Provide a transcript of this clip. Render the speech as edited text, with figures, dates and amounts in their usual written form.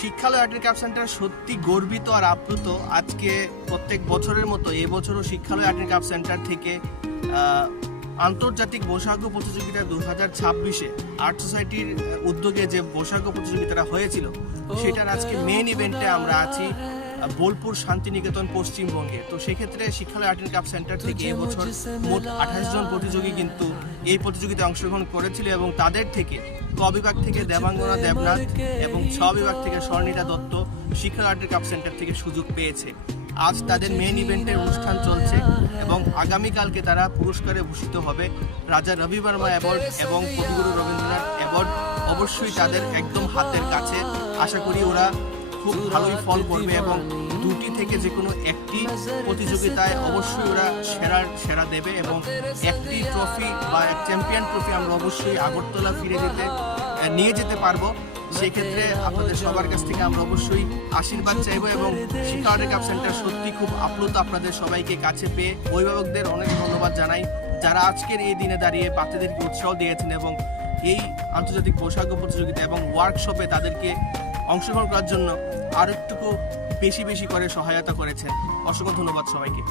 শিক্ষালয় art craft centre সত্যি গর্বিত আর আপ্লুত। আজকে প্রত্যেক বছরের মতো এবছরও শিক্ষালয় আর্ট ক্রাফট সেন্টার থেকে আন্তর্জাতিক বৈশাখ প্রতিযোগিতা 2026-এ আর্ট সোসাইটির উদ্যোগে যে বৈশাখ প্রতিযোগিতাটা হয়েছিল সেটার আজকে মেইন ইভেন্টে আমরা আছি বোলপুর শান্তিনিকেতন পশ্চিমবঙ্গে। তো সেক্ষেত্রে শিক্ষালয় আর্ট ক্রাফট সেন্টার থেকে এবছর মোট 28 জন প্রতিযোগী কিন্তু এই প্রতিযোগিতায় অংশগ্রহণ করেছিল এবং তাদের থেকে ক বিভাগ থেকে দেবাঙ্গনা দেবনাথ এবং ছ বিভাগ থেকে স্বর্ণিতা দত্ত শিক্ষালয় আর্ট ক্রাফট সেন্টার থেকে সুযোগ পেয়েছে। আজ তাদের মেইন ইভেন্টের অনুষ্ঠান চলছে এবং আগামীকালকে তারা পুরস্কারে ভূষিত হবে। রাজা রবি বর্মা অ্যাওয়ার্ড এবং কবিগুরু রবীন্দ্রনাথ অ্যাওয়ার্ড অবশ্যই তাদের একদম হাতের কাছে। আশা করি ওরা খুব ভালোই ফল করবে এবং দুটি থেকে যে কোনো একটি প্রতিযোগিতায় অবশ্যই ওরা সেরা দেবে এবং একটি ট্রফি বা চ্যাম্পিয়ন ট্রফি আমরা অবশ্যই আগরতলা ফিরে নিয়ে যেতে পারবো। সেক্ষেত্রে আপনাদের সবার কাছ থেকে আমরা অবশ্যই আশীর্বাদ চাইবো এবং শিক্ষা আর্ট ক্রাফট সেন্টার সত্যি খুব আপ্লুত আপনাদের সবাইকে কাছে পেয়ে। অভিভাবকদের অনেক ধন্যবাদ জানাই যারা আজকের এই দিনে দাঁড়িয়ে বাচ্চাদেরকে উৎসাহ দিয়েছেন এবং এই আন্তর্জাতিক পোশাক প্রতিযোগিতা এবং ওয়ার্কশপে তাদেরকে অংশগ্রহণ করার জন্য আরো একটু বেশি করে সহায়তা করেছেন। অসংখ্য ধন্যবাদ সবাইকে।